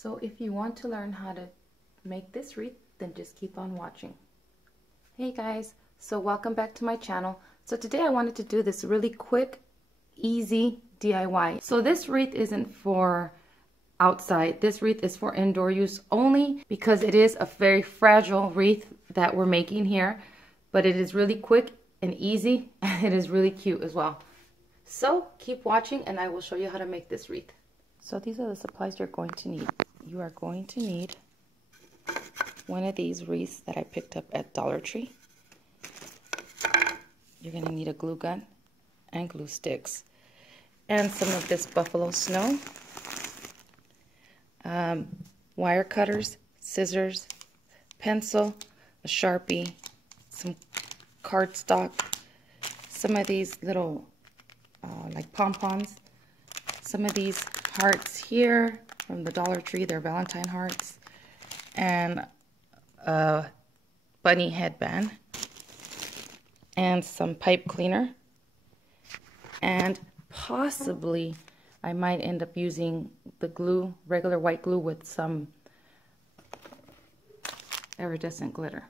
So if you want to learn how to make this wreath, then just keep on watching. Hey guys, so welcome back to my channel. So today I wanted to do this really quick, easy DIY. So this wreath isn't for outside. This wreath is for indoor use only because it is a very fragile wreath that we're making here, but it is really quick and easy, and it is really cute as well. So keep watching and I will show you how to make this wreath. So these are the supplies you're going to need. You are going to need one of these wreaths that I picked up at Dollar Tree. You're going to need a glue gun and glue sticks and some of this buffalo snow, wire cutters, scissors, pencil, a Sharpie, some cardstock, some of these little like pom-poms, some of these hearts here from the Dollar Tree, they're Valentine hearts, and a bunny headband, and some pipe cleaner, and possibly I might end up using the glue, regular white glue, with some iridescent glitter.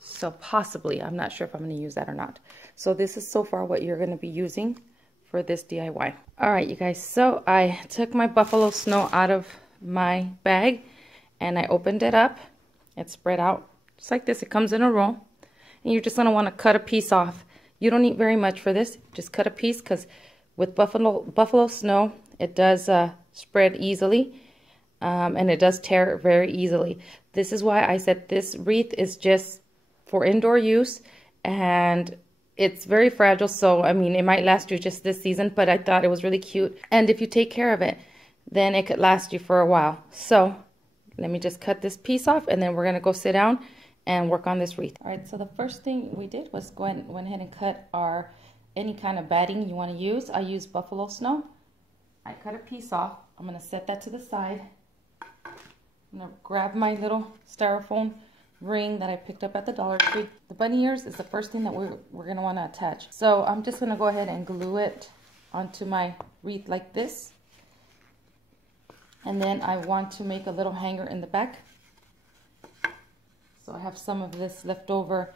So possibly, I'm not sure if I'm going to use that or not. So this is so far what you're going to be using for this DIY. All right, you guys, so I took my buffalo snow out of my bag and I opened it up. It's spread out just like this. It comes in a roll, and you're just going to want to cut a piece off. You don't need very much for this. Just cut a piece, because with buffalo snow, it does spread easily, and it does tear very easily. This is why I said this wreath is just for indoor use, and it's very fragile, so I mean, it might last you just this season, but I thought it was really cute. And if you take care of it, then it could last you for a while. So let me just cut this piece off, and then we're gonna go sit down and work on this wreath. All right, so the first thing we did was went ahead and cut our any kind of batting you want to use. I use buffalo snow. I cut a piece off. I'm gonna set that to the side. I'm gonna grab my little styrofoam ring that I picked up at the Dollar Tree. The bunny ears is the first thing that we're gonna want to attach. So I'm just gonna go ahead and glue it onto my wreath like this. And then I want to make a little hanger in the back. So I have some of this left over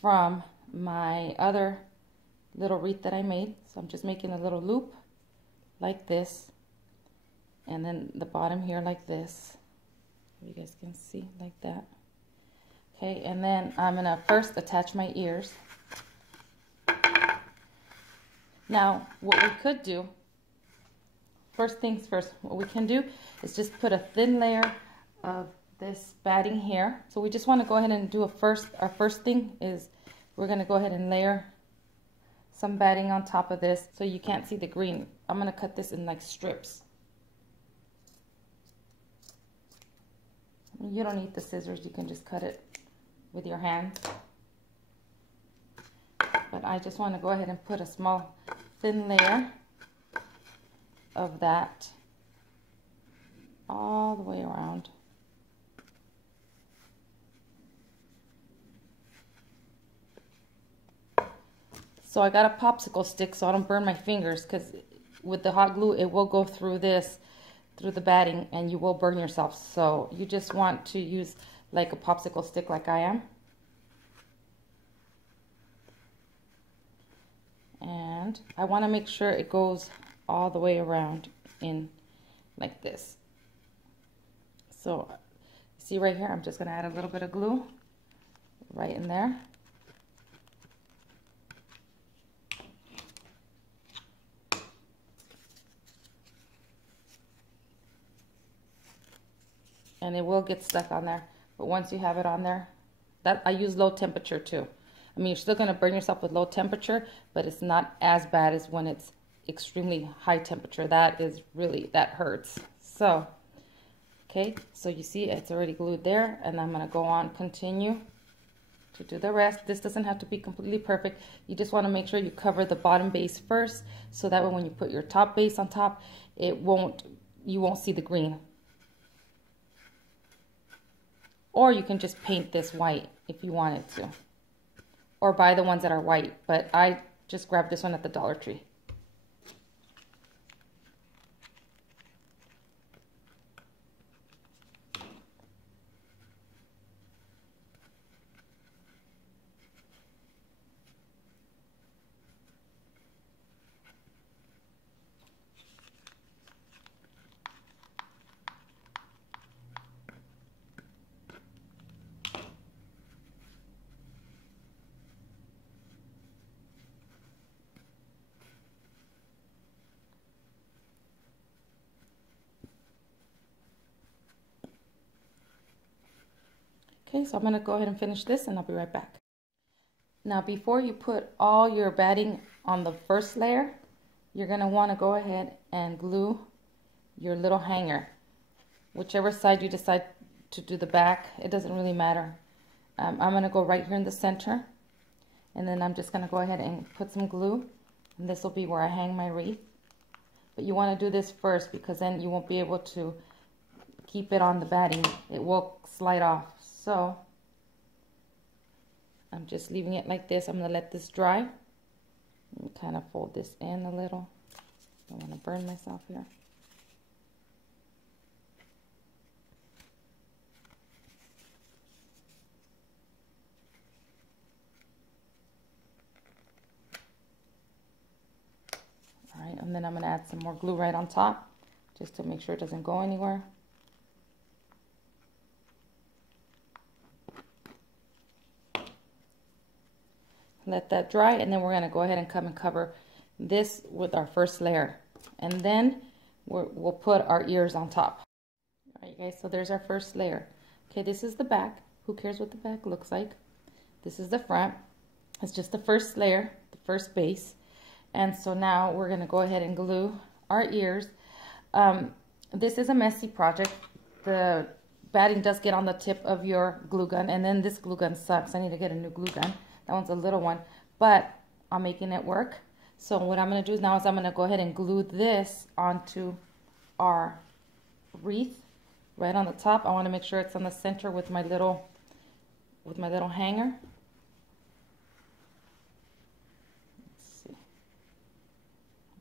from my other little wreath that I made. So I'm just making a little loop like this. And then the bottom here like this. You guys can see like that. Okay, and then I'm gonna first attach my ears. Now, what we could do, first things first, what we can do is just put a thin layer of this batting here. So we just want to go ahead and do our first thing is we're going to go ahead and layer some batting on top of this so you can't see the green. I'm going to cut this in like strips. You don't need the scissors, you can just cut it with your hand. But I just want to go ahead and put a small thin layer of that all the way around. So I got a popsicle stick so I don't burn my fingers, because with the hot glue it will go through through the batting, and you will burn yourself. So you just want to use like a popsicle stick like I am. And I want to make sure it goes all the way around in like this. So see right here, I'm just going to add a little bit of glue right in there. And it will get stuck on there, but once you have it on there, that I use low temperature too. I mean, you're still going to burn yourself with low temperature, but it's not as bad as when it's extremely high temperature. That hurts. So, okay, so you see it's already glued there, and I'm going to go on, continue to do the rest. This doesn't have to be completely perfect. You just want to make sure you cover the bottom base first, so that way when you put your top base on top, you won't see the green. Or you can just paint this white if you wanted to, or buy the ones that are white, but I just grabbed this one at the Dollar Tree. Okay, so I'm going to go ahead and finish this and I'll be right back. Now before you put all your batting on the first layer, you're going to want to go ahead and glue your little hanger. Whichever side you decide to do the back, it doesn't really matter. I'm going to go right here in the center, and then I'm just going to go ahead and put some glue, and this will be where I hang my wreath. But you want to do this first because then you won't be able to keep it on the batting. It will slide off. So I'm just leaving it like this. I'm going to let this dry and kind of fold this in a little. Don't want to burn myself here. All right, and then I'm going to add some more glue right on top just to make sure it doesn't go anywhere. Let that dry, and then we're going to go ahead and come and cover this with our first layer, and then we'll put our ears on top. All right, guys, so there's our first layer. Okay, this is the back. Who cares what the back looks like? This is the front. It's just the first layer, the first base. And so now we're going to go ahead and glue our ears. This is a messy project. The batting does get on the tip of your glue gun, and then this glue gun sucks. I need to get a new glue gun. That one's a little one, but I'm making it work. So what I'm going to do now is I'm going to go ahead and glue this onto our wreath right on the top. I want to make sure it's on the center with my little hanger. Let's see.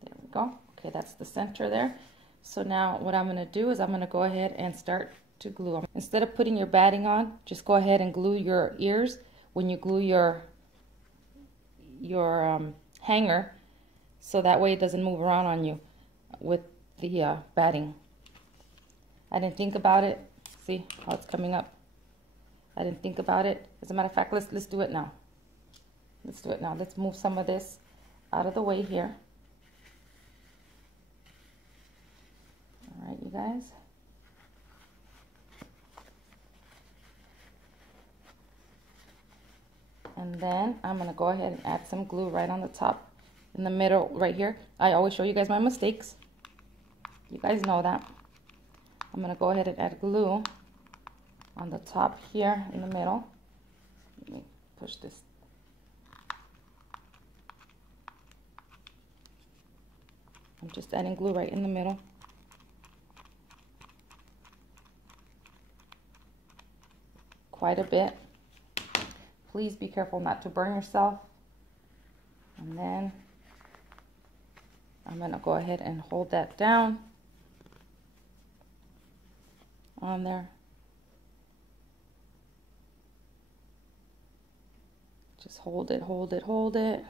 There we go. Okay, that's the center there. So now what I'm going to do is I'm going to go ahead and start to glue. Instead of putting your batting on, just go ahead and glue your ears when you glue your hanger, so that way it doesn't move around on you with the batting. I didn't think about it. See how it's coming up? I didn't think about it. As a matter of fact, let's do it now. Let's do it now. Let's move some of this out of the way here. All right, you guys. And then I'm going to go ahead and add some glue right on the top in the middle right here. I always show you guys my mistakes. You guys know that. I'm going to go ahead and add glue on the top here in the middle. Let me push this. I'm just adding glue right in the middle. Quite a bit. Please be careful not to burn yourself. And then I'm going to go ahead and hold that down on there. Just hold it, hold it, hold it.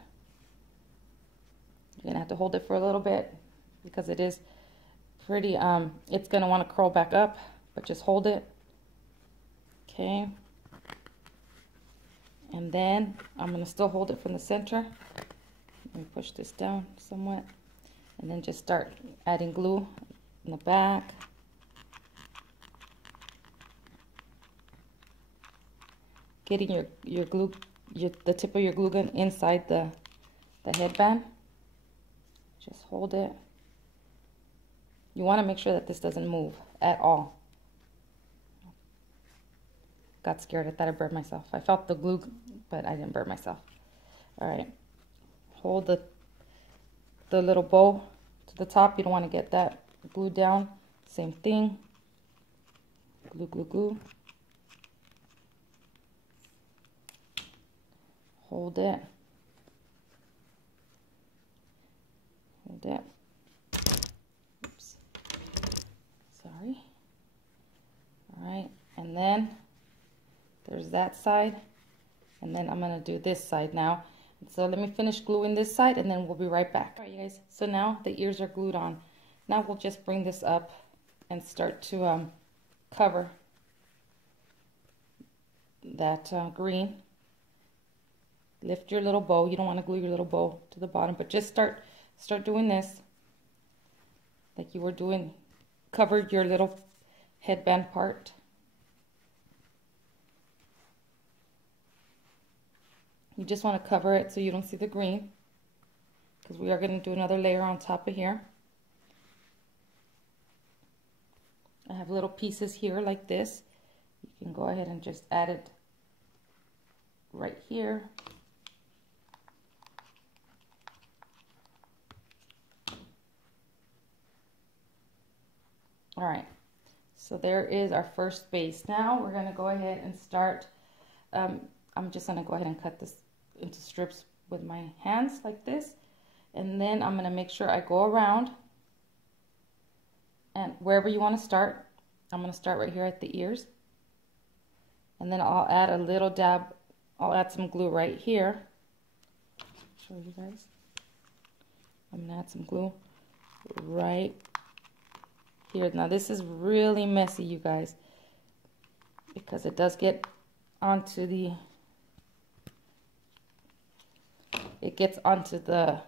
You're going to have to hold it for a little bit because it is pretty, it's going to want to curl back up, but just hold it. Okay. And then I'm going to still hold it from the center. Let me push this down somewhat. And then just start adding glue in the back. Getting your glue, the tip of your glue gun inside the headband. Just hold it. You want to make sure that this doesn't move at all. Got scared. I thought I burned myself. I felt the glue, but I didn't burn myself. All right. Hold the little bow to the top. You don't want to get that glued down. Same thing. Glue, glue, glue. Hold it. Hold it. Oops. Sorry. All right. And then there's that side, and then I'm going to do this side now. So let me finish gluing this side, and then we'll be right back. All right, you guys, so now the ears are glued on. Now we'll just bring this up and start to cover that green. Lift your little bow. You don't want to glue your little bow to the bottom, but just start doing this like you were doing. Cover your little headband part. You just want to cover it so you don't see the green, because we are going to do another layer on top of here. I have little pieces here like this. You can go ahead and just add it right here. All right, so there is our first base. Now we're going to go ahead and start. I'm just going to go ahead and cut this into strips with my hands like this. And then I'm going to make sure I go around. And wherever you want to start, I'm going to start right here at the ears. And then I'll add a little dab. I'll add some glue right here. Show you guys. I'm going to add some glue right here. Now this is really messy, you guys, because it does get onto the, it gets onto the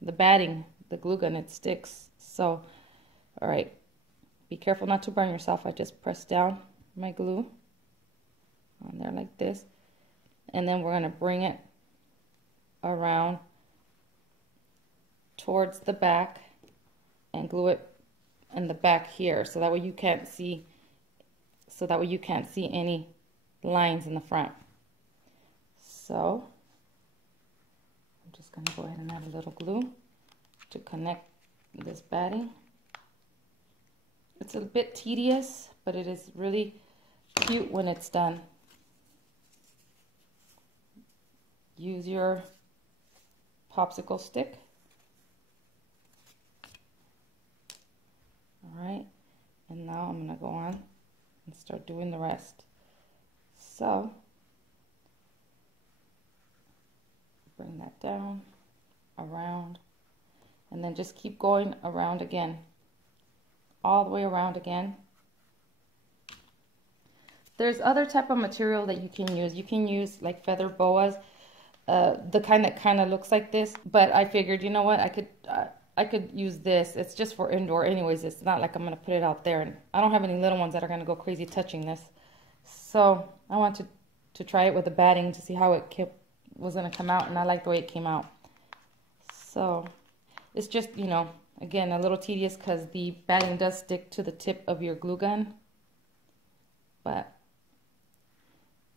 batting, the glue gun, it sticks. So, all right, be careful not to burn yourself. I just press down my glue on there like this, and then we're going to bring it around towards the back and glue it in the back here, so that way you can't see, any lines in the front. So I'm just going to go ahead and add a little glue to connect this batting. It's a bit tedious, but it is really cute when it's done. Use your popsicle stick. All right, and now I'm going to go on and start doing the rest. So bring that down, around, and then just keep going around again, all the way around again. There's other type of material that you can use. You can use like feather boas, the kind that kind of looks like this, but I figured, you know what, I could use this. It's just for indoor anyways. It's not like I'm going to put it out there, and I don't have any little ones that are going to go crazy touching this. So I wanted to try it with the batting to see how it was going to come out, and I like the way it came out. So it's just, you know, again, a little tedious because the batting does stick to the tip of your glue gun. But,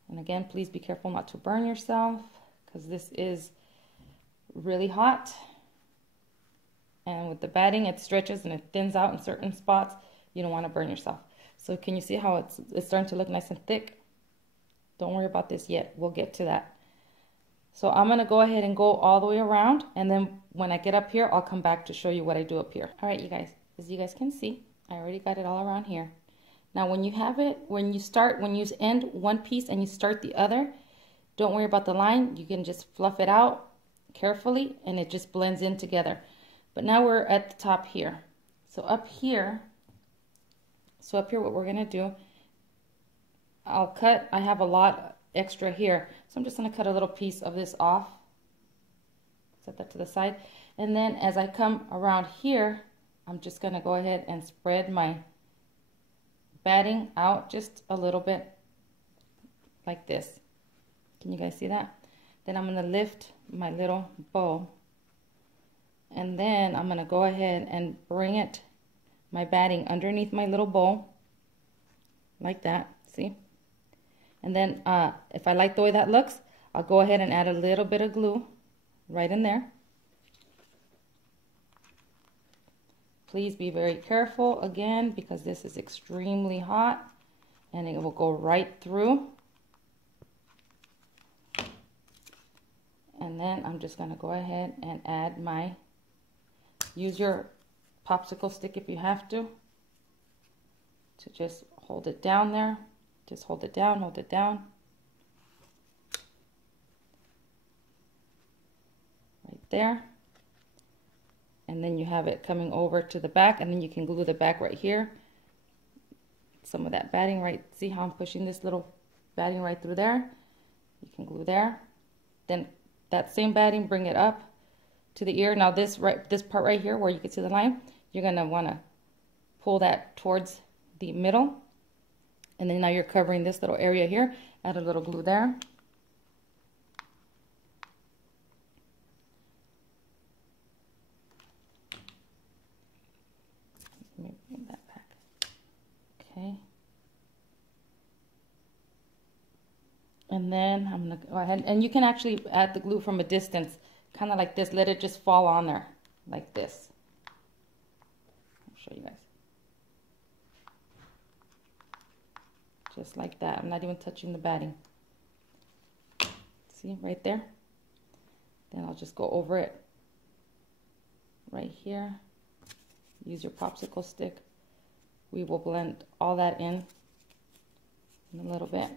and again, please be careful not to burn yourself, because this is really hot. And with the batting, it stretches and it thins out in certain spots. You don't want to burn yourself. So can you see how it's starting to look nice and thick? Don't worry about this yet. We'll get to that. So I'm going to go ahead and go all the way around. And then when I get up here, I'll come back to show you what I do up here. All right, you guys. As you guys can see, I already got it all around here. Now when you have it, when you end one piece and you start the other, don't worry about the line. You can just fluff it out carefully and it just blends in together. But now we're at the top here. So up here what we're going to do, I'll cut, I have a lot extra here. So I'm just going to cut a little piece of this off. Set that to the side. And then as I come around here, I'm just going to go ahead and spread my batting out just a little bit like this. Can you guys see that? Then I'm going to lift my little bow. And then I'm going to go ahead and bring my batting underneath my little bowl, like that, see? And then if I like the way that looks, I'll go ahead and add a little bit of glue right in there. Please be very careful again, because this is extremely hot and it will go right through. And then I'm just going to go ahead and add use your popsicle stick if you have to just hold it down there. Just hold it down, hold it down. Right there. And then you have it coming over to the back, and then you can glue the back right here. Some of that batting right, see how I'm pushing this little batting right through there? You can glue there. Then that same batting, bring it up to the ear. Now this part right here where you can see the line, you're going to want to pull that towards the middle, and then now you're covering this little area here. Add a little glue there, Okay. And then I'm going to go ahead, and you can actually add the glue from a distance, kind of like this. Let it just fall on there, like this. I'll show you guys. Just like that. I'm not even touching the batting. See, right there? Then I'll just go over it right here. Use your popsicle stick. We will blend all that in a little bit.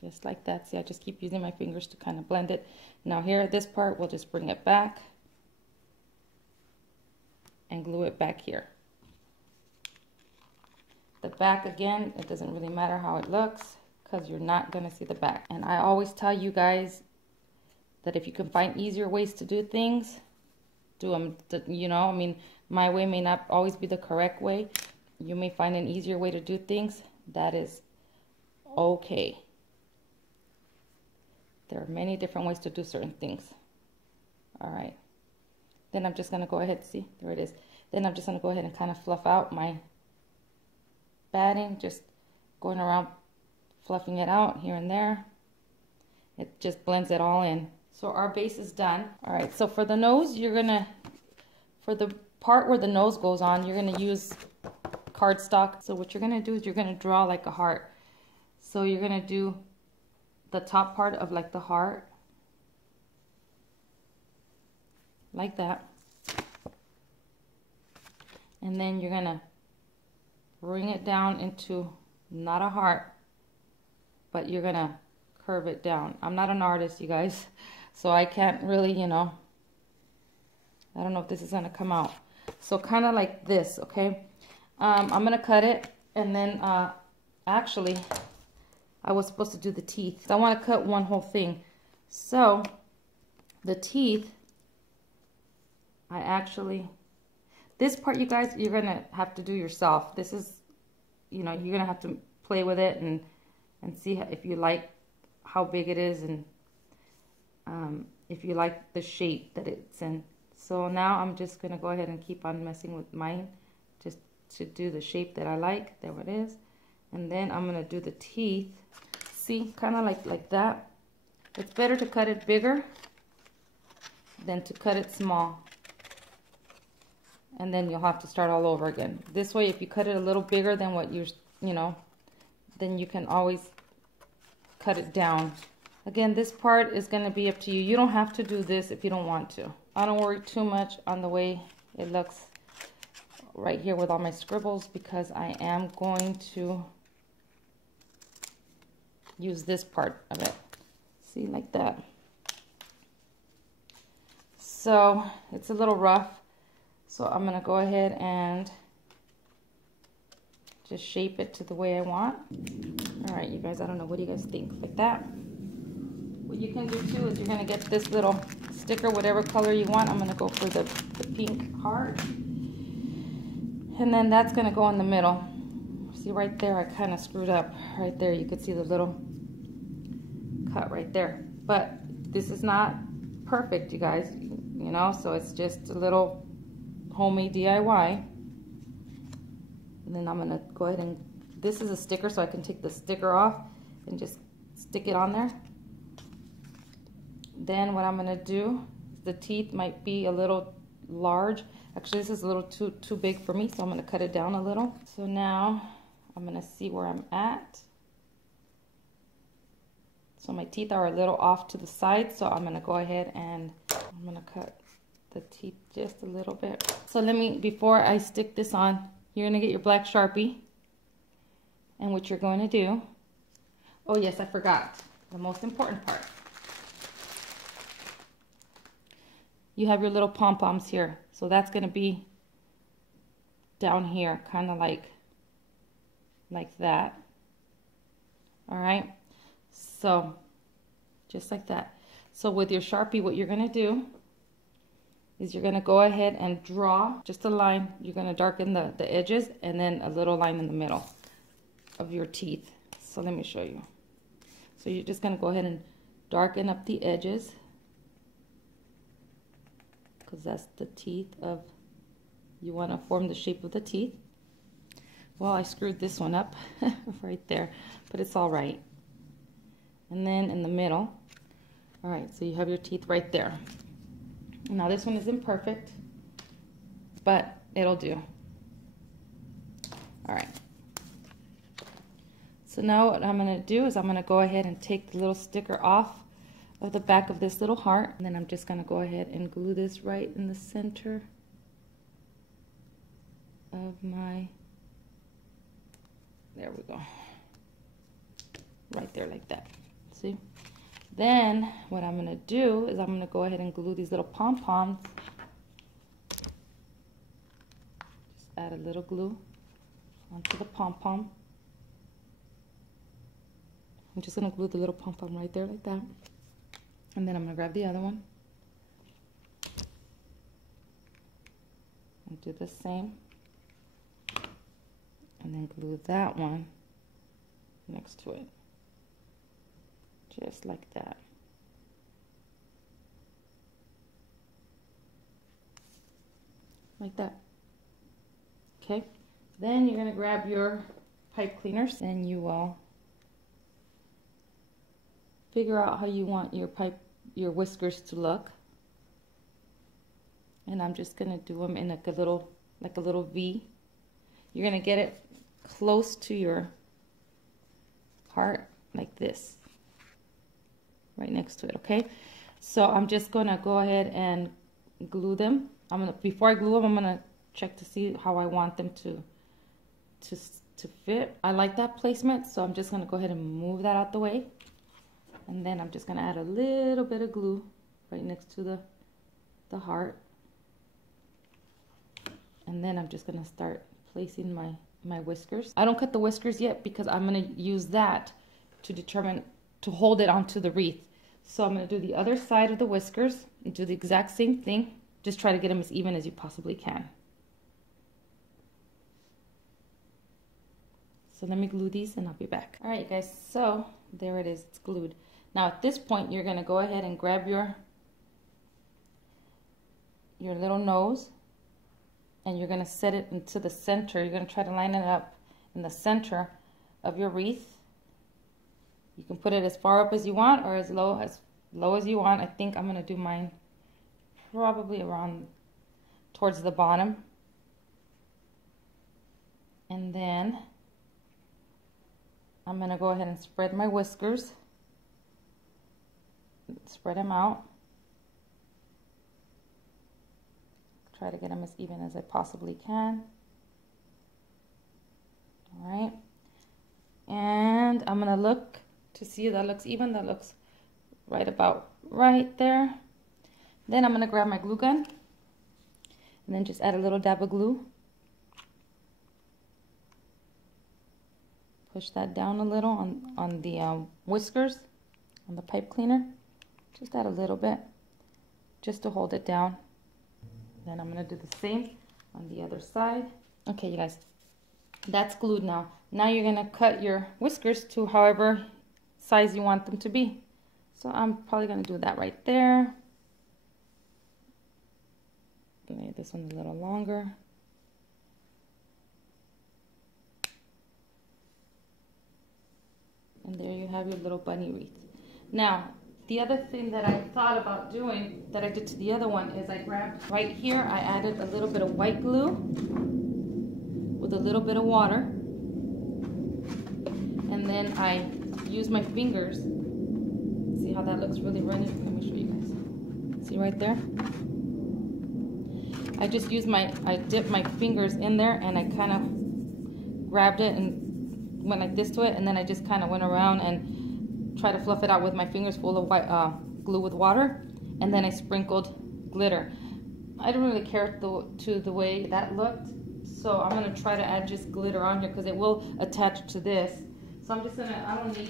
Just like that. See, I just keep using my fingers to kind of blend it. Now here, this part, we'll just bring it back and glue it back here. The back, again, it doesn't really matter how it looks because you're not going to see the back. And I always tell you guys that if you can find easier ways to do things, do them. You know, I mean, my way may not always be the correct way. You may find an easier way to do things. That is okay. There are many different ways to do certain things. All right. Then I'm just going to go ahead, see, there it is. Then I'm just going to go ahead and kind of fluff out my batting, just going around fluffing it out here and there. It just blends it all in. So our base is done. All right, so for the nose, you're going to, for the part where the nose goes on, you're going to use cardstock. So what you're going to do is you're going to draw like a heart. So you're going to do the top part of like the heart, like that. And then you're going to bring it down into not a heart, but you're going to curve it down. I'm not an artist, you guys, so I can't really, you know, I don't know if this is going to come out. So kind of like this, okay? I'm going to cut it, and then actually, I was supposed to do the teeth. I want to cut one whole thing. So the teeth, I actually, this part, you guys, you're going to have to do yourself. This is, you know, you're going to have to play with it and see if you like how big it is and if you like the shape that it's in. So now I'm just going to go ahead and keep on messing with mine just to do the shape that I like. There it is. And then I'm going to do the teeth. See, kind of like that. It's better to cut it bigger than to cut it small. And then you'll have to start all over again. This way, if you cut it a little bigger than what you're, you know, then you can always cut it down. Again, this part is going to be up to you. You don't have to do this if you don't want to. I don't worry too much on the way it looks right here with all my scribbles because I am going to use this part of it. See, like that. So it's a little rough. So I'm going to go ahead and just shape it to the way I want. All right, you guys, I don't know. What do you guys think? Like that. What you can do too is you're going to get this little sticker, whatever color you want. I'm going to go for the pink heart. And then that's going to go in the middle. See right there, I kind of screwed up. Right there, you could see the little cut right there. But this is not perfect, you guys, you know, so it's just a little homemade DIY. And then I'm going to go ahead and, this is a sticker, so I can take the sticker off and just stick it on there. Then what I'm going to do, the teeth might be a little large. Actually, this is a little too big for me, so I'm going to cut it down a little. So now I'm going to see where I'm at. So my teeth are a little off to the side, so I'm going to go ahead and I'm going to cut the teeth just a little bit. So let me, before I stick this on, you're going to get your black Sharpie. And what you're going to do, oh yes, I forgot the most important part. You have your little pom-poms here. So that's going to be down here, kind of like that. All right. So just like that. So with your Sharpie, what you're going to do is you're going to go ahead and draw just a line. You're going to darken the edges and then a little line in the middle of your teeth. So let me show you. So you're just going to go ahead and darken up the edges, because that's the teeth of you want to form the shape of the teeth. Well, I screwed this one up right there, but it's all right. And then in the middle, all right, so you have your teeth right there. Now this one isn't perfect, but it'll do. All right. So now what I'm going to do is I'm going to go ahead and take the little sticker off of the back of this little heart, and then I'm just going to go ahead and glue this right in the center of my, there we go, right there like that. See? Then what I'm going to do is I'm going to go ahead and glue these little pom-poms. Just add a little glue onto the pom-pom. I'm just going to glue the little pom-pom right there like that. And then I'm going to grab the other one. And do the same. And then glue that one next to it. Just like that. Like that. Okay. Then you're going to grab your pipe cleaners and you will figure out how you want your whiskers to look. And I'm just going to do them in like a little V. You're going to get it close to your heart like this. Right next to it, okay? So I'm just going to go ahead and glue them. Before I glue them, I'm going to check to see how I want them to fit. I like that placement, so I'm just going to go ahead and move that out the way. And then I'm just going to add a little bit of glue right next to the heart. And then I'm just going to start placing my whiskers. I don't cut the whiskers yet because I'm going to use that to hold it onto the wreath. So I'm going to do the other side of the whiskers and do the exact same thing. Just try to get them as even as you possibly can. So let me glue these and I'll be back. All right, guys, so there it is, it's glued. Now at this point, you're going to go ahead and grab your little nose and you're going to set it into the center. You're going to try to line it up in the center of your wreath. You can put it as far up as you want or as low as you want. I think I'm going to do mine probably around towards the bottom. And then I'm going to go ahead and spread my whiskers. Spread them out. Try to get them as even as I possibly can. All right. And I'm going to look to see if that looks even. That looks right about right there. Then I'm going to grab my glue gun and then just add a little dab of glue. Push that down a little on the whiskers, on the pipe cleaner. Just add a little bit, just to hold it down. Then I'm going to do the same on the other side. Okay, you guys, that's glued now. Now you're going to cut your whiskers to however size you want them to be. So I'm probably going to do that right there. Okay, this one's a little longer. And there you have your little bunny wreath. Now, the other thing that I thought about doing, that I did to the other one, is I grabbed right here, I added a little bit of white glue with a little bit of water. And then I used my fingers. See how that looks really runny? Let me show you guys. See right there? I just used I dipped my fingers in there and I kind of grabbed it and went like this to it, and then I just kind of went around and tried to fluff it out with my fingers full of white glue with water, and then I sprinkled glitter. I don't really care to the way that looked, so I'm going to try to add just glitter on here because it will attach to this. So I'm just going to,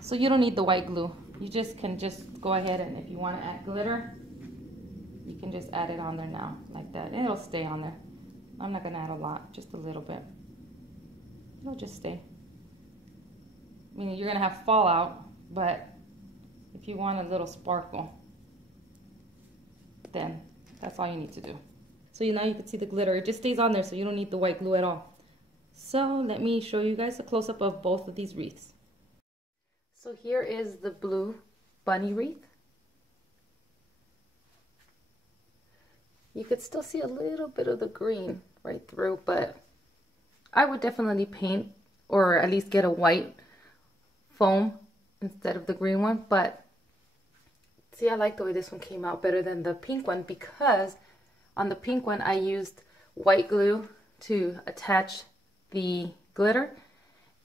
so you don't need the white glue. You just can just go ahead and if you want to add glitter, you can just add it on there now like that. And it'll stay on there. I'm not going to add a lot, just a little bit. It'll just stay. I mean, you're going to have fallout, but if you want a little sparkle, then that's all you need to do. So now you can see the glitter. It just stays on there, so you don't need the white glue at all. So let me show you guys a close-up of both of these wreaths. So here is the blue bunny wreath. You could still see a little bit of the green right through, but I would definitely paint or at least get a white foam instead of the green one. But see, I like the way this one came out better than the pink one, because on the pink one I used white glue to attach the glitter,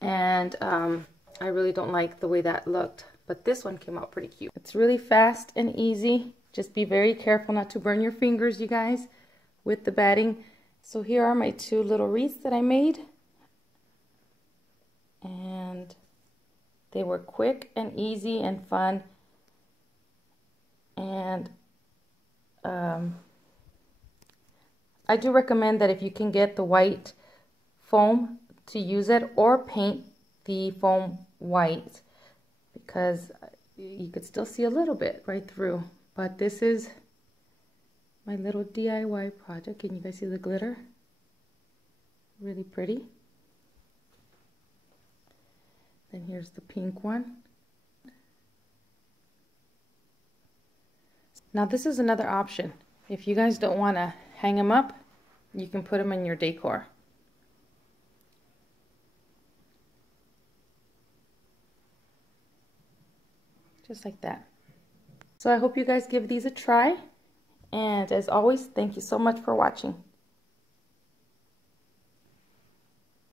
and I really don't like the way that looked, but this one came out pretty cute. It's really fast and easy. Just be very careful not to burn your fingers, you guys, with the batting. So here are my two little wreaths that I made, and they were quick and easy and fun. And I do recommend that if you can get the white foam to use it, or paint the foam white, because you could still see a little bit right through. But this is my little DIY project. Can you guys see the glitter? Really pretty. Then here's the pink one. Now this is another option. If you guys don't want to hang them up, you can put them in your decor. Just like that. So I hope you guys give these a try. And as always, thank you so much for watching.